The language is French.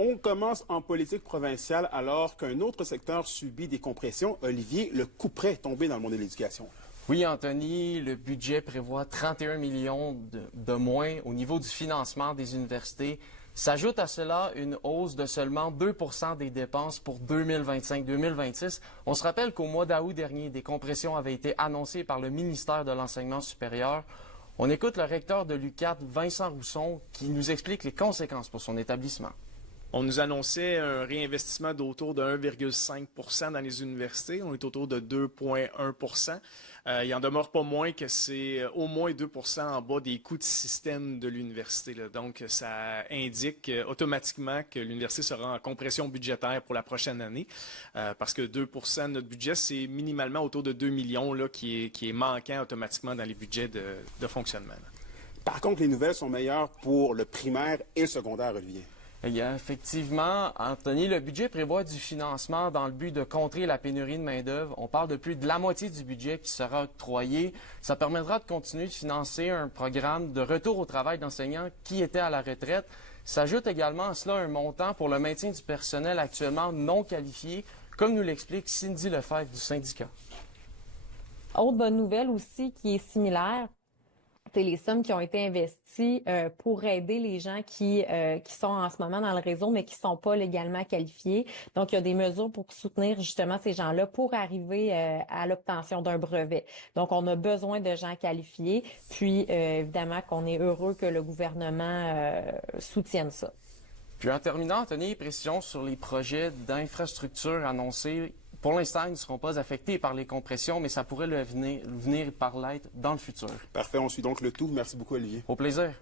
On commence en politique provinciale alors qu'un autre secteur subit des compressions. Olivier, le couperet est tombé dans le monde de l'éducation. Oui, Anthony, le budget prévoit 31 millions de moins au niveau du financement des universités. S'ajoute à cela une hausse de seulement 2 des dépenses pour 2025-2026. On se rappelle qu'au mois d'août dernier, des compressions avaient été annoncées par le ministère de l'Enseignement supérieur. On écoute le recteur de l'UQAT, Vincent Rousson, qui nous explique les conséquences pour son établissement. On nous annonçait un réinvestissement d'autour de 1,5 dans les universités. On est autour de 2,1 Il en demeure pas moins que c'est au moins 2 en bas des coûts de système de l'université. Donc, ça indique automatiquement que l'université sera en compression budgétaire pour la prochaine année. Parce que 2 de notre budget, c'est minimalement autour de 2 millions là, qui est manquant automatiquement dans les budgets de fonctionnement. Par contre, les nouvelles sont meilleures pour le primaire et le secondaire, Olivier. Effectivement, Anthony, le budget prévoit du financement dans le but de contrer la pénurie de main-d'œuvre. On parle de plus de la moitié du budget qui sera octroyé. Ça permettra de continuer de financer un programme de retour au travail d'enseignants qui étaient à la retraite. S'ajoute également à cela un montant pour le maintien du personnel actuellement non qualifié, comme nous l'explique Cindy Lefebvre du syndicat. Autre bonne nouvelle aussi qui est similaire, c'est les sommes qui ont été investies pour aider les gens qui sont en ce moment dans le réseau, mais qui sont pas légalement qualifiés. Donc, il y a des mesures pour soutenir justement ces gens-là pour arriver à l'obtention d'un brevet. Donc, on a besoin de gens qualifiés. Puis, évidemment, qu'on est heureux que le gouvernement soutienne ça. Puis, en terminant, Anthony, précision sur les projets d'infrastructure annoncés. Pour l'instant, ils ne seront pas affectés par les compressions, mais ça pourrait venir par l'être dans le futur. Parfait, on suit donc le tout. Merci beaucoup, Olivier. Au plaisir.